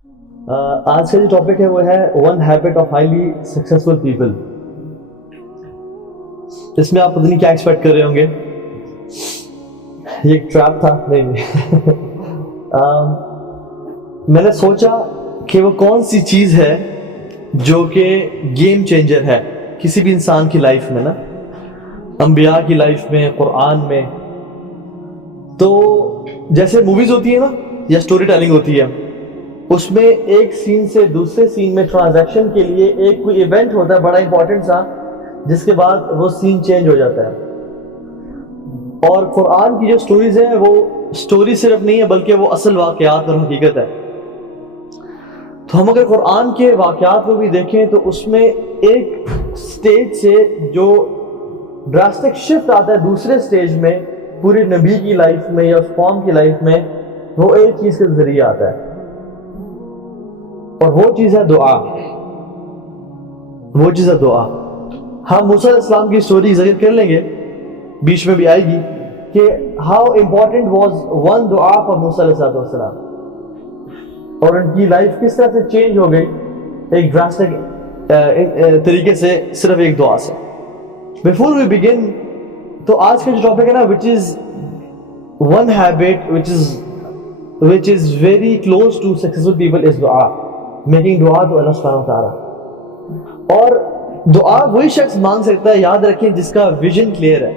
آج کا جو ٹاپک ہے وہ ہے one habit of highly successful people. اس میں آپ پتہ نہیں کیا ایکسپیکٹ کر رہے ہوں گے. یہ ایک ٹریپ تھا. نہیں میں نے سوچا کہ وہ کون سی چیز ہے جو کہ گیم چینجر ہے کسی بھی انسان کی لائف میں نا, انبیاء کی لائف میں, قرآن میں. تو جیسے موویز ہوتی ہیں نا یا سٹوری ٹیلنگ ہوتی ہے, اس میں ایک سین سے دوسرے سین میں ٹرانزیکشن کے لیے ایک کوئی ایونٹ ہوتا ہے بڑا امپورٹنٹ سا, جس کے بعد وہ سین چینج ہو جاتا ہے. اور قرآن کی جو سٹوریز ہیں وہ سٹوری صرف نہیں ہے بلکہ وہ اصل واقعات اور حقیقت ہے. تو ہم اگر قرآن کے واقعات کو بھی دیکھیں تو اس میں ایک سٹیج سے جو ڈراسٹک شفٹ آتا ہے دوسرے سٹیج میں پوری نبی کی لائف میں یا اس قوم کی لائف میں, وہ ایک چیز کے ذریعے آتا ہے, اور وہ چیز ہے دعا. وہ چیز ہے دعا. ہم موسیٰ علیہ السلام کی سٹوری ذکر کر لیں گے, بیچ میں بھی آئے گی کہ ہاؤ امپورٹنٹ واز ون دعا فار موسیٰ علیہ السلام, اور ان کی لائف کس طرح سے چینج ہو گئی ایک ڈراسٹک طریقے سے صرف ایک دعا سے. بیفور وی بگن, تو آج کا جو ٹاپک ہے نا, which is one habit which is very close to successful people is دعا. میکنگ دعا تو اللہ سبحانہ وتعالیٰ. اور دعا وہی شخص مانگ سکتا ہے, یاد رکھیں, جس کا ویژن کلیئر ہے,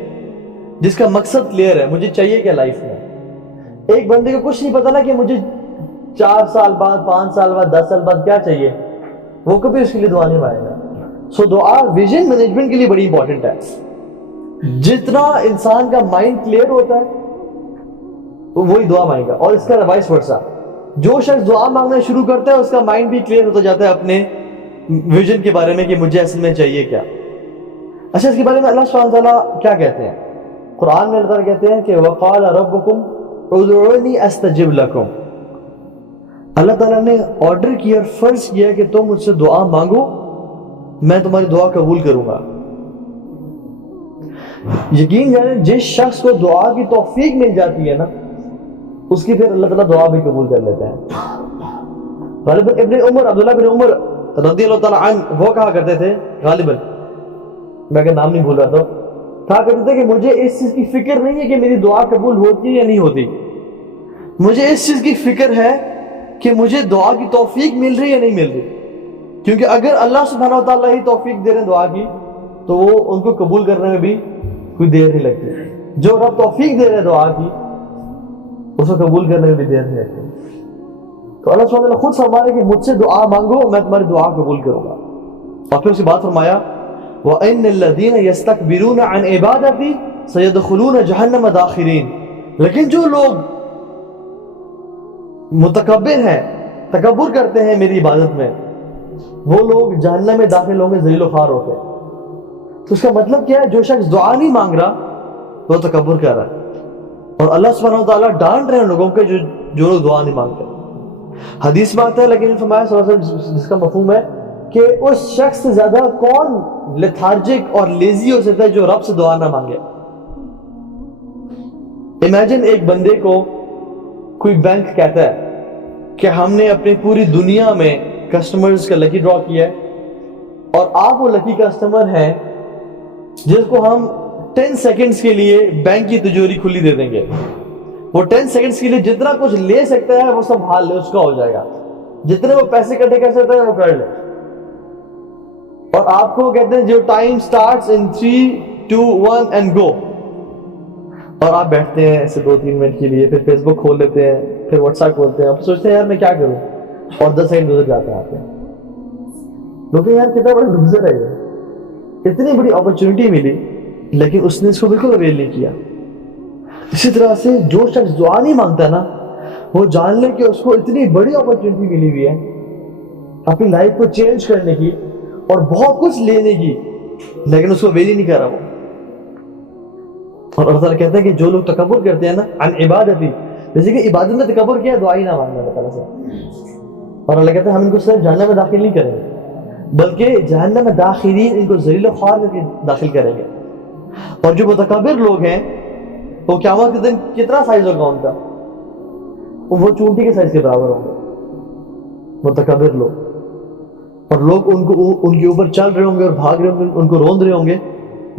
جس کا مقصد کلیئر ہے. مجھے چاہیے کیا لائف میں. ایک بندے کو کچھ نہیں پتا نا کہ مجھے 4 سال بعد, 5 سال بعد, 10 سال بعد کیا چاہیے, وہ کبھی اس کے لیے دعا نہیں مانگے گا. سو دعا ویژن مینجمنٹ کے لیے بڑی امپورٹنٹ ہے. جتنا انسان کا مائنڈ کلیئر ہوتا ہے وہی دعا مانگے گا, اور اس کا وائس ورسا. جو شخص دعا مانگنا شروع کرتا ہے اس کا مائنڈ بھی کلیئر ہوتا جاتا ہے اپنے ویژن کے بارے میں کہ مجھے اصل میں چاہیے کیا. اچھا, اس کے بارے میں اللہ سبحانہ وتعالیٰ کیا کہتے ہیں قرآن میں؟ اللہ تعالیٰ کہتے ہیں کہ وَقَالَ رَبُّكُمْ اُدْعُونِي أَسْتَجِبْ لَكُمْ. اللہ تعالیٰ نے آرڈر کیا اور فرض کیا کہ تم مجھ سے دعا مانگو, میں تمہاری دعا قبول کروں گا. یقین جانیں, جس شخص کو دعا کی توفیق مل جاتی ہے نا, اس کی پھر اللہ تعالیٰ دعا بھی قبول کر لیتے ہیں. غالباً ابن عمر, عبداللہ بن عمر رضی اللہ تعالیٰ عنہ, وہ کہا کرتے تھے, غالباً میں اگر نام نہیں بھول رہا تو, کہا کرتے تھے کہ مجھے اس چیز کی فکر نہیں ہے کہ میری دعا قبول ہوتی ہے یا نہیں ہوتی, مجھے اس چیز کی فکر ہے کہ مجھے دعا کی توفیق مل رہی ہے یا نہیں مل رہی. کیونکہ اگر اللہ سبحانہ وتعالیٰ ہی توفیق دے رہے ہیں دعا کی, تو وہ ان کو قبول کرنے میں بھی کوئی دیر نہیں لگتی. جو رب توفیق دے رہے ہیں دعا کی, اس کو قبول کرنے میں بھی دیر نہیں لگتی. تو اللہ سبحانہ وتعالیٰ خود فرما رہے کہ مجھ سے دعا مانگو, میں تمہاری دعا قبول کروں گا. اور پھر اس کے بعد فرمایا وَإِنَّ الَّذِينَ يَسْتَكْبِرُونَ عَنْ عِبَادَتِي سَيَدْخُلُونَ جَهَنَّمَ دَاخِرِينَ. لیکن جو لوگ متکبر ہیں, تکبر کرتے ہیں میری عبادت میں, وہ لوگ جہنم میں داخل ہوں گے ذلیل و خوار ہو کے. تو اس کا مطلب کیا ہے؟ جو شخص دعا نہیں مانگ رہا وہ تکبر کر رہا ہے, اور اللہ سبحانہ وتعالیٰ ڈانٹ رہے ہیں لوگوں کے جو لوگ دعا نہیں مانگتے. حدیث میں آتا ہے, لیکن فرمایا صلی اللہ علیہ وسلم, جس کا مفہوم ہے کہ اس شخص سے زیادہ کون لیتھارجک اور لیزی ہو سکتا ہے جو رب سے دعا نہ مانگے. امیجن ایک بندے کو کوئی بینک کہتا ہے کہ ہم نے اپنی پوری دنیا میں کسٹمرز کا لکی ڈرا کیا ہے, اور آپ وہ لکی کسٹمر ہیں جس کو ہم 10 سیکنڈز کے لیے بینک کی تجوری کھلی دے دیں گے. وہ 10 سیکنڈز کے لیے جتنا کچھ لے سکتا ہے وہ سب حال لے اس کا ہو جائے گا, جتنے وہ پیسے اکٹھے کر سکتا ہے وہ کر لے. اور آپ کو کہتے ہیں جو time starts in 3, 2, 1 and go. اور آپ بیٹھتے ہیں ایسے 2-3 منٹ کے لیے, پھر فیس بک کھول لیتے ہیں, پھر واٹس ایپ کھولتے ہیں, آپ سوچتے ہیں یار میں کیا کروں, اور 10 سیکنڈ گزر جاتے ہیں آپ کے. کیونکہ یار کتنا بڑا لوزر ہے یہ, اتنی بڑی اپرچونٹی ملی لیکن اس نے اس کو بالکل اویل نہیں کیا. اسی طرح سے جو شخص دعا نہیں مانگتا نا, وہ جان لے کہ اس کو اتنی بڑی اپرچونٹی ملی ہوئی ہے اپنی لائف کو چینج کرنے کی اور بہت کچھ لینے کی, لیکن اس کو اویل ہی نہیں کر رہا وہ. اور اللہ تعالیٰ کہتا ہے کہ جو لوگ تکبر کرتے ہیں نا عن عبادتی, جیسے کہ عبادت میں تکبر کیا ہے, دعا ہی نہ مانگنا اللہ تعالیٰ سے. اور اللہ کہتا ہے ہم ان کو صرف جہنم میں داخل نہیں کریں گے بلکہ جہنم میں داخلین, ان کو ذلیل و خوار کر کے داخل کریں گے. اور جو متکبر لوگ ہیں وہ قیامت کے دن کتنا سائز ہوگا ان کا, وہ چونٹی کے سائز کے برابر ہوں گے. متکبر لوگ, اور لوگ ان کے اوپر چل رہے ہوں گے اور بھاگ رہے ہوں گے, ان کو روند رہے ہوں گے,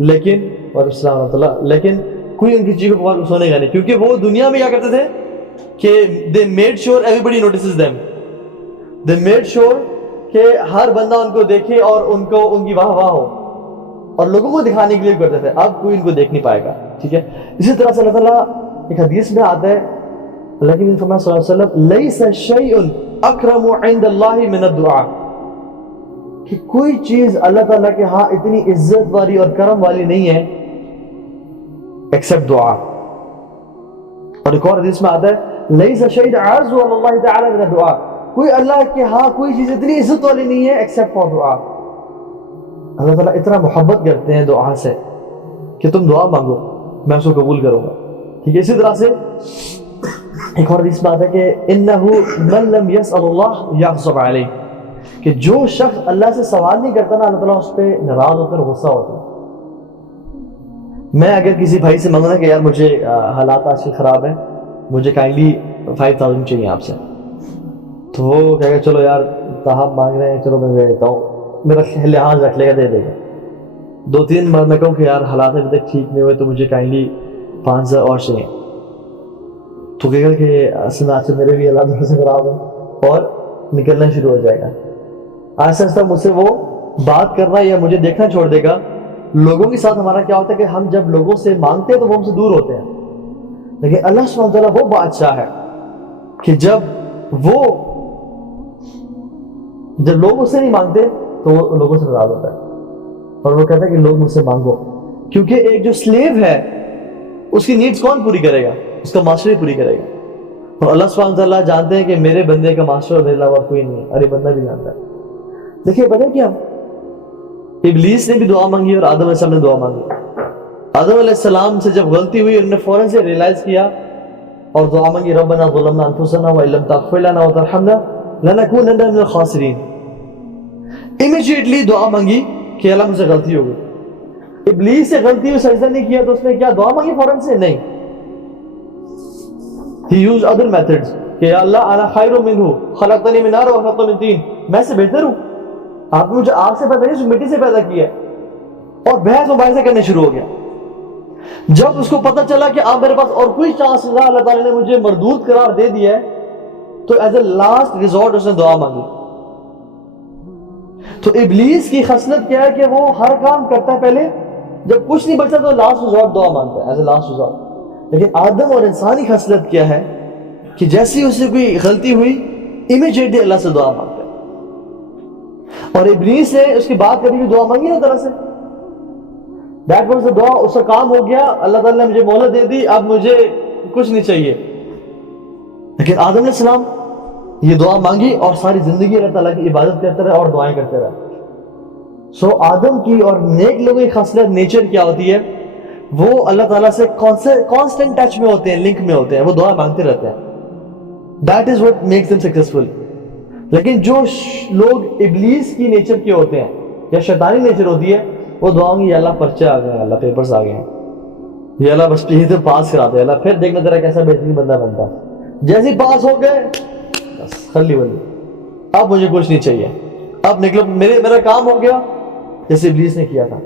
لیکن السلام ورحمۃ اللہ, لیکن کوئی ان کی چیزوں کو سونے گا نہیں, کیونکہ وہ دنیا میں کیا کرتے تھے کہ they made sure everybody notices them, they made sure کہ ہر بندہ ان کو دیکھے اور ان کی واہ واہ ہو, اور لوگوں کو دکھانے کے لیے کرتے تھے. اب کوئی ان کو دیکھ نہیں پائے گا, ٹھیک ہے. اسی طرح سے اللہ تعالیٰ ایک حدیث میں آتا ہے, اللہ کے نبی صلی اللہ علیہ وسلم لیس شیء اکرم عند اللہ من الدعاء, کہ کوئی چیز اللہ تعالیٰ کے ہاں اتنی عزت والی اور کرم والی نہیں ہے ایکسپٹ دعا. اور ایک اور حدیث میں آتا ہے لیس شیء اعز علی اللہ تعالی من الدعاء, کوئی اللہ کے ہاں کوئی چیز اتنی عزت والی نہیں ہے ایکسپٹ فار دعا. اللہ تعالیٰ اتنا محبت کرتے ہیں دعا سے کہ تم دعا مانگو میں اس کو قبول کروں گا, ٹھیک ہے. اسی طرح سے ایک اور حدیث میں آتا ہے کہ انہ من لم یسأل اللہ یغضب علیہ, کہ جو شخص اللہ سے سوال نہیں کرتا نا, اللہ تعالیٰ اس پہ ناراض ہوتا ہے اور غصہ ہوتا ہے. میں اگر کسی بھائی سے مانگنا کہ یار مجھے حالات آج کل خراب ہیں, مجھے کائنڈلی 5000 چاہیے آپ سے, تو وہ کہے گا چلو یار صاحب مانگ رہے ہیں, چلو میں دے دیتا ہوں, میرا لحاظ رکھ لے گا, دے دے گا. 2-3 بار میں کہوں کہ یار حالات ابھی تک ٹھیک نہیں ہوئے تو مجھے کائنڈلی 5000 اور چاہیے, تو کہے گا کہ اصل میں آج سے میرے بھی حالات تھوڑے سے خراب ہیں, اور نکلنا شروع ہو جائے گا. آہستہ آہستہ مجھ سے وہ بات کرنا یا مجھے دیکھنا چھوڑ دے گا. لوگوں کے ساتھ ہمارا کیا ہوتا ہے کہ ہم جب لوگوں سے مانگتے ہیں تو وہ ہم سے دور ہوتے ہیں, لیکن اللہ سبحانہ وتعالیٰ وہ بادشاہ ہے کہ جب لوگ اس سے نہیں مانگتے تو وہ لوگوں سے ناراض ہوتا ہے, اور وہ کہتا ہے کہ لوگ مجھ سے مانگو, کیونکہ ایک جو سلیو ہے اس کی نیڈز کون پوری کرے گا, اس کا ماسٹر ہی پوری کرے گا. اور اللہ سبحانہ وتعالیٰ جانتے ہیں کہ میرے بندے کا ماسٹر میرے علاوہ کوئی نہیں ہے, اور یہ بندہ بھی جانتا ہے. دیکھیے پتہ کیا, ابلیس نے بھی دعا مانگی اور آدم علیہ السلام نے دعا مانگی. آدم علیہ السلام سے جب غلطی ہوئی انہوں نے فوراً سے ریلائز کیا اور دعا مانگی, ربنا ظلمنا انفسنا وان لم تغفر لنا وترحمنا لنکونن من الخاسرین. امیڈیٹلی دعا مانگی کہ اللہ مجھ سے غلطی ہو گئی. ابلیس سے غلطی ہوئی, سجدہ نہیں کیا تو اس نے کیا دعا مانگی فوراً سے؟ نہیں. He used other methods کہ یا اللہ انا خیر منہ خلقتنی من نار وخلقتہ من طین, میں سے بہتر ہوں, آپ نے مجھے آگ سے پیدا نہیں, مٹی سے پیدا کیا ہے. اور بحث مباحثہ کرنے شروع ہو گیا. جب اس کو پتہ چلا کہ اب میرے پاس اور کوئی چانس نہیں, اللہ تعالیٰ نے مجھے مردود قرار دے دیا ہے, تو ایز اے لاسٹ ریزورٹ اس نے دعا مانگی. تو ابلیس کی خصلت کیا ہے کہ وہ ہر کام کرتا ہے پہلے, جب کچھ نہیں بچتا تو لاسٹ ریزورٹ دعا مانگتا ہے ایز اے لاسٹ ریزورٹ. لیکن آدم اور انسانی خصلت کیا ہے کہ جیسی اس سے کوئی غلطی ہوئی امیڈیٹلی اللہ سے دعا مانگتا ہے. اور ابلیس نے اس کی بات کری دعا مانگی نا طرح سے, دیٹ واز دا دعا, اس کا کام ہو گیا, اللہ تعالیٰ نے مجھے مہلت دے دی, اب مجھے کچھ نہیں چاہیے. لیکن آدم علیہ السلام یہ دعا مانگی اور ساری زندگی اللہ تعالیٰ کی عبادت کرتے رہے اور دعائیں کرتے رہے. سو آدم کی اور نیک لوگوں کی خاصیت نیچر کیا ہوتی ہے, وہ اللہ تعالیٰ سے کانسٹنٹ ٹچ میں ہوتے ہیں, لنک میں ہوتے ہیں, وہ دعا مانگتے رہتے ہیں. That is what makes them successful. لیکن جو لوگ ابلیس کی نیچر کے ہوتے ہیں یا شیطانی نیچر ہوتی ہے, وہ دعاؤں گی یا اللہ پرچے آ گئے ہیں, اللہ پیپرز آ گئے ہیں, یا اللہ بس یہی تو پاس کرا دے, اللہ پھر دیکھنا ذرا کیسا بہترین بندہ بنتا, جیسے پاس ہو گئے بس خلی بلی, اب مجھے کچھ نہیں چاہیے, اب نکلو, میرا کام ہو گیا, جیسے ابلیس نے کیا تھا.